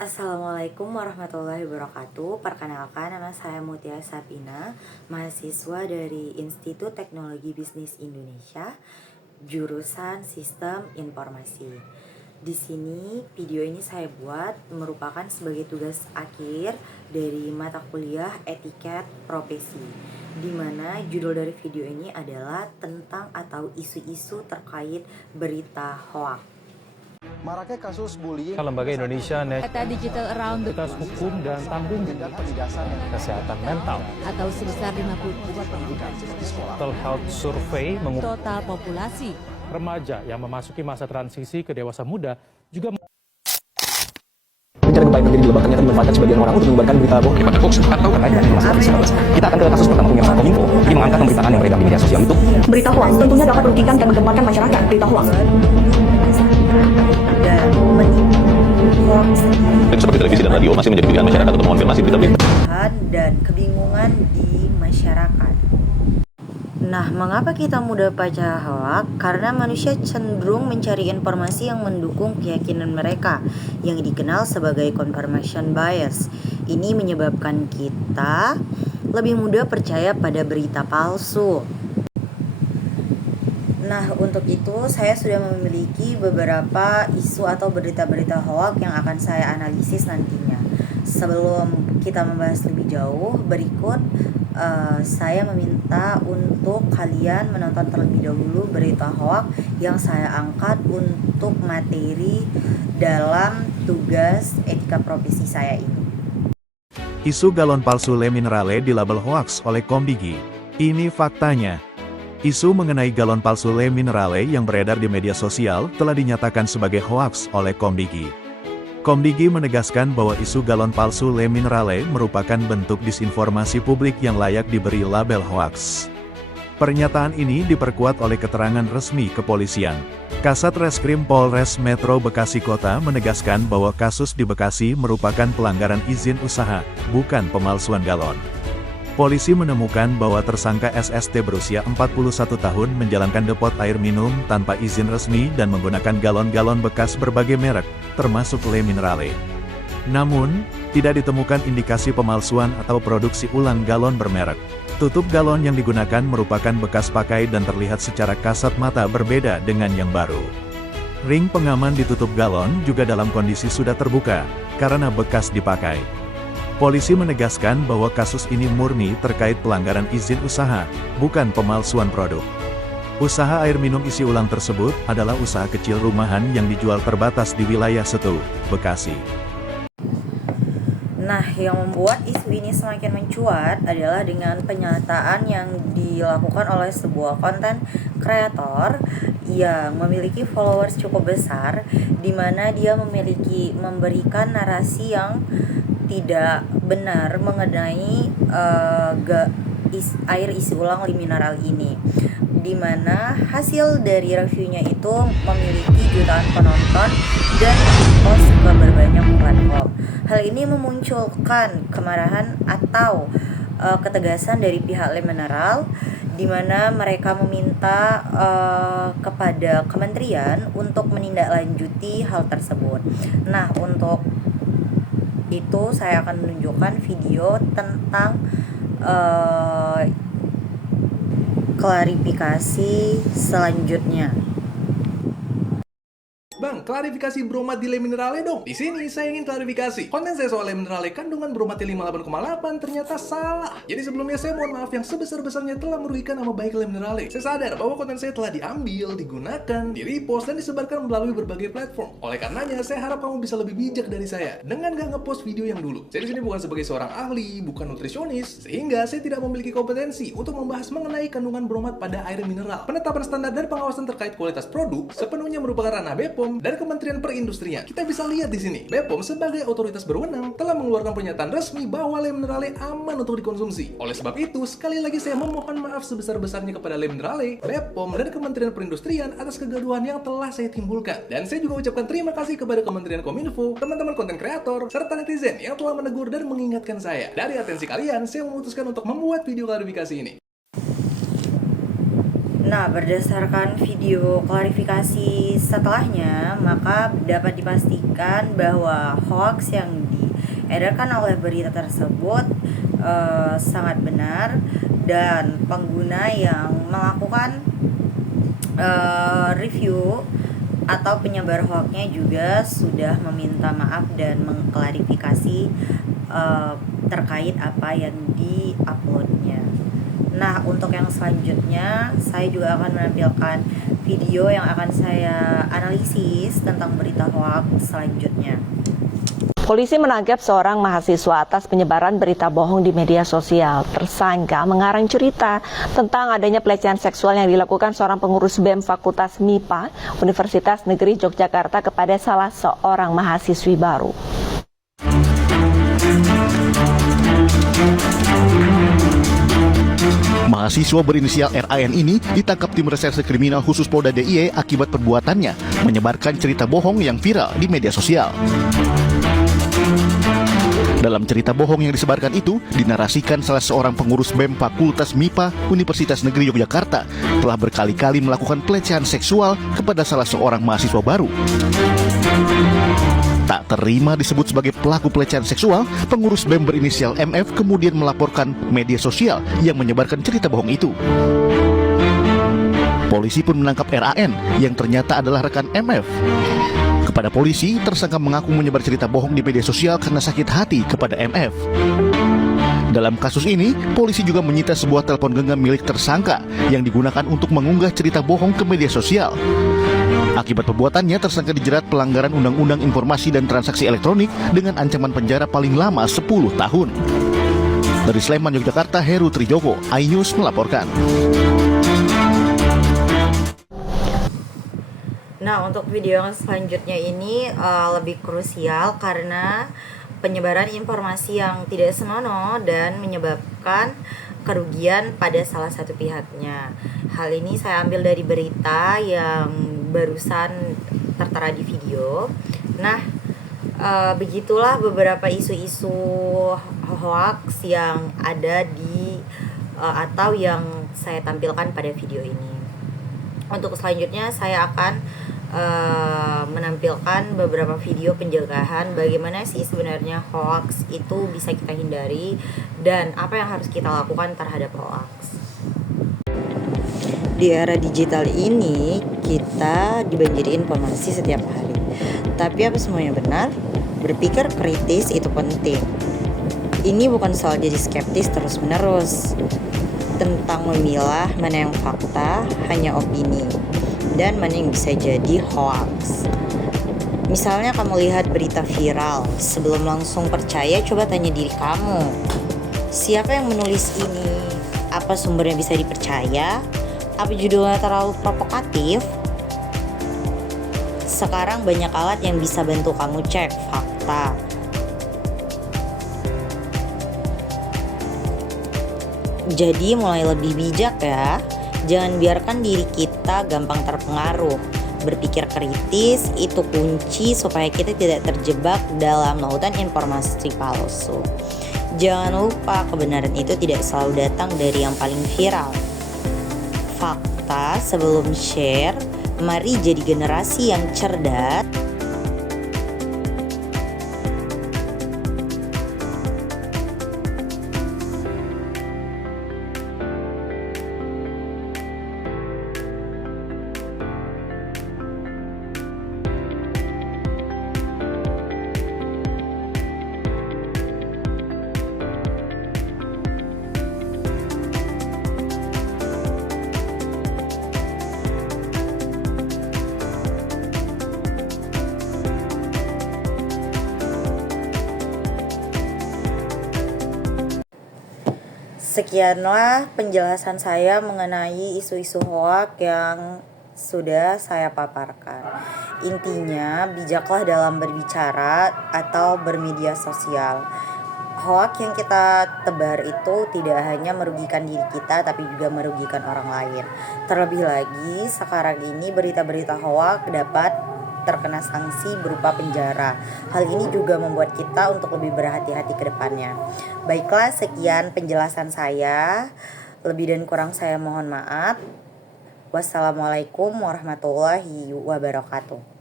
Assalamualaikum warahmatullahi wabarakatuh. Perkenalkan, nama saya Mutia Sapina, mahasiswa dari Institut Teknologi Bisnis Indonesia, jurusan Sistem Informasi. Di sini video ini saya buat merupakan sebagai tugas akhir dari mata kuliah Etiket Profesi, di mana judul dari video ini adalah tentang atau isu-isu terkait berita hoaks. Maraknya kasus bullying, Lembaga Indonesia Data Digital Around the Netas Hukum dan Tanggung tindak penindasan yang Kesehatan Mental atau sebesar 50 pendidikan di sekolah. Mental Health Survey mengungkap total populasi. remaja yang memasuki masa transisi ke dewasa muda juga Rencana gempa yang terjadi di Lebak ternyata dimanfaatkan sebagian orang untuk menyebarkan berita bohong daripada hoax atau terkait dengan informasi. Kita akan ke kasus pertama pemirsa Kominfo yang mengangkat pemberitaan yang beredar di media sosial itu. Berita hoaks tentunya dapat merugikan dan menggemparkan masyarakat. Berita hoaks Dan menipu hoaks seperti televisi dan radio masih menjadi pilihan masyarakat untuk mengonfirmasi berita-berita dan kebingungan di masyarakat. Nah, mengapa kita mudah percaya hoaks? Karena manusia cenderung mencari informasi yang mendukung keyakinan mereka, yang dikenal sebagai confirmation bias. Ini menyebabkan kita lebih mudah percaya pada berita palsu. Nah, untuk itu saya sudah memiliki beberapa isu atau berita-berita hoaks yang akan saya analisis nantinya. Sebelum kita membahas lebih jauh, berikut saya meminta untuk kalian menonton terlebih dahulu berita hoaks yang saya angkat untuk materi dalam tugas etika profesi saya ini. Isu galon palsu Le Minerale dilabel hoaks oleh Komdigi. Ini faktanya. Isu mengenai galon palsu Le Minerale yang beredar di media sosial telah dinyatakan sebagai hoaks oleh Komdigi. Komdigi menegaskan bahwa isu galon palsu Le Minerale merupakan bentuk disinformasi publik yang layak diberi label hoaks. Pernyataan ini diperkuat oleh keterangan resmi kepolisian. Kasat Reskrim Polres Metro Bekasi Kota menegaskan bahwa kasus di Bekasi merupakan pelanggaran izin usaha, bukan pemalsuan galon. Polisi menemukan bahwa tersangka SST berusia 41 tahun menjalankan depot air minum tanpa izin resmi dan menggunakan galon-galon bekas berbagai merek, termasuk Le Minerale. Namun, tidak ditemukan indikasi pemalsuan atau produksi ulang galon bermerek. Tutup galon yang digunakan merupakan bekas pakai dan terlihat secara kasat mata berbeda dengan yang baru. Ring pengaman di tutup galon juga dalam kondisi sudah terbuka, karena bekas dipakai. Polisi menegaskan bahwa kasus ini murni terkait pelanggaran izin usaha, bukan pemalsuan produk. Usaha air minum isi ulang tersebut adalah usaha kecil rumahan yang dijual terbatas di wilayah Setu, Bekasi. Nah, yang membuat isu ini semakin mencuat adalah dengan penyataan yang dilakukan oleh sebuah konten kreator yang memiliki followers cukup besar, di mana dia memberikan narasi yang tidak benar mengenai air isi ulang Le Mineral ini, di mana hasil dari reviewnya itu memiliki jutaan penonton dan dipost ke berbanyak platform. Hal ini memunculkan kemarahan atau ketegasan dari pihak Le Mineral, di mana mereka meminta kepada kementerian untuk menindaklanjuti hal tersebut. Nah, untuk itu saya akan menunjukkan video tentang klarifikasi selanjutnya. Bang, klarifikasi bromat di Le Minerale dong. Di sini saya ingin klarifikasi. Konten saya soal Le Minerale kandungan bromat 58,8 ternyata salah. Jadi sebelumnya saya mohon maaf yang sebesar-besarnya telah merugikan nama baik Le Minerale. Saya sadar bahwa konten saya telah diambil, digunakan, di-repost, dan disebarkan melalui berbagai platform. Oleh karenanya, saya harap kamu bisa lebih bijak dari saya dengan gak ngepost video yang dulu. Saya di sini bukan sebagai seorang ahli, bukan nutrisionis, sehingga saya tidak memiliki kompetensi untuk membahas mengenai kandungan bromat pada air mineral. Penetapan standar dan pengawasan terkait kualitas produk sepenuhnya merupakan ranah BPOM dan Kementerian Perindustrian. Kita bisa lihat di sini, BPOM sebagai otoritas berwenang telah mengeluarkan pernyataan resmi bahwa Le Minerale aman untuk dikonsumsi. Oleh sebab itu, sekali lagi saya memohon maaf sebesar-besarnya kepada Le Minerale, BPOM, dan Kementerian Perindustrian atas kegaduhan yang telah saya timbulkan. Dan saya juga ucapkan terima kasih kepada Kementerian Kominfo, teman-teman konten kreator, serta netizen yang telah menegur dan mengingatkan saya. Dari atensi kalian, saya memutuskan untuk membuat video klarifikasi ini. Nah, berdasarkan video klarifikasi setelahnya, maka dapat dipastikan bahwa hoax yang diedarkan oleh berita tersebut sangat benar, dan pengguna yang melakukan review atau penyebar hoaxnya juga sudah meminta maaf dan mengklarifikasi terkait apa yang di-uploadnya. Nah, untuk yang selanjutnya saya juga akan menampilkan video yang akan saya analisis tentang berita hoax selanjutnya. Polisi menangkap seorang mahasiswa atas penyebaran berita bohong di media sosial. Tersangka mengarang cerita tentang adanya pelecehan seksual yang dilakukan seorang pengurus BEM Fakultas MIPA Universitas Negeri Yogyakarta kepada salah seorang mahasiswi baru. Mahasiswa berinisial RAN ini ditangkap tim reserse kriminal khusus Polda DIY akibat perbuatannya menyebarkan cerita bohong yang viral di media sosial. Dalam cerita bohong yang disebarkan itu, dinarasikan salah seorang pengurus BEM Fakultas MIPA Universitas Negeri Yogyakarta telah berkali-kali melakukan pelecehan seksual kepada salah seorang mahasiswa baru. Tak terima disebut sebagai pelaku pelecehan seksual, pengurus BEM berinisial MF kemudian melaporkan media sosial yang menyebarkan cerita bohong itu. Polisi pun menangkap RAN yang ternyata adalah rekan MF. Kepada polisi, tersangka mengaku menyebar cerita bohong di media sosial karena sakit hati kepada MF. Dalam kasus ini, polisi juga menyita sebuah telepon genggam milik tersangka yang digunakan untuk mengunggah cerita bohong ke media sosial. Akibat perbuatannya, tersangka dijerat pelanggaran Undang-Undang Informasi dan Transaksi Elektronik dengan ancaman penjara paling lama 10 tahun. Dari Sleman, Yogyakarta, Heru Trijoko, iNews melaporkan. Nah, untuk video yang selanjutnya ini lebih krusial karena penyebaran informasi yang tidak senonoh dan menyebabkan kerugian pada salah satu pihaknya. Hal ini saya ambil dari berita yang barusan tertera di video. Nah, begitulah beberapa isu-isu hoax yang ada di atau yang saya tampilkan pada video ini. Untuk selanjutnya saya akan menampilkan beberapa video pencegahan bagaimana sih sebenarnya hoax itu bisa kita hindari dan apa yang harus kita lakukan terhadap hoax. Di era digital ini kita dibanjiri informasi setiap hari. Tapi apa semuanya benar? Berpikir kritis itu penting. Ini bukan soal jadi skeptis terus-menerus tentang memilah mana yang fakta, hanya opini, dan mana yang bisa jadi hoax. Misalnya kamu lihat berita viral, sebelum langsung percaya coba tanya diri kamu, siapa yang menulis ini? Apa sumbernya bisa dipercaya? Apa judulnya terlalu provokatif? Sekarang banyak alat yang bisa bantu kamu cek fakta. Jadi mulai lebih bijak ya. Jangan biarkan diri kita gampang terpengaruh. Berpikir kritis itu kunci supaya kita tidak terjebak dalam lautan informasi palsu. Jangan lupa kebenaran itu tidak selalu datang dari yang paling viral. Fakta sebelum share, mari jadi generasi yang cerdas. Sekianlah penjelasan saya mengenai isu-isu hoax yang sudah saya paparkan. Intinya, bijaklah dalam berbicara atau bermedia sosial. Hoax yang kita tebar itu tidak hanya merugikan diri kita, tapi juga merugikan orang lain. Terlebih lagi, sekarang ini berita-berita hoax dapat terkena sanksi berupa penjara. Hal ini juga membuat kita untuk lebih berhati-hati ke depannya. Baiklah, sekian penjelasan saya. Lebih dan kurang saya mohon maaf. Wassalamualaikum warahmatullahi wabarakatuh.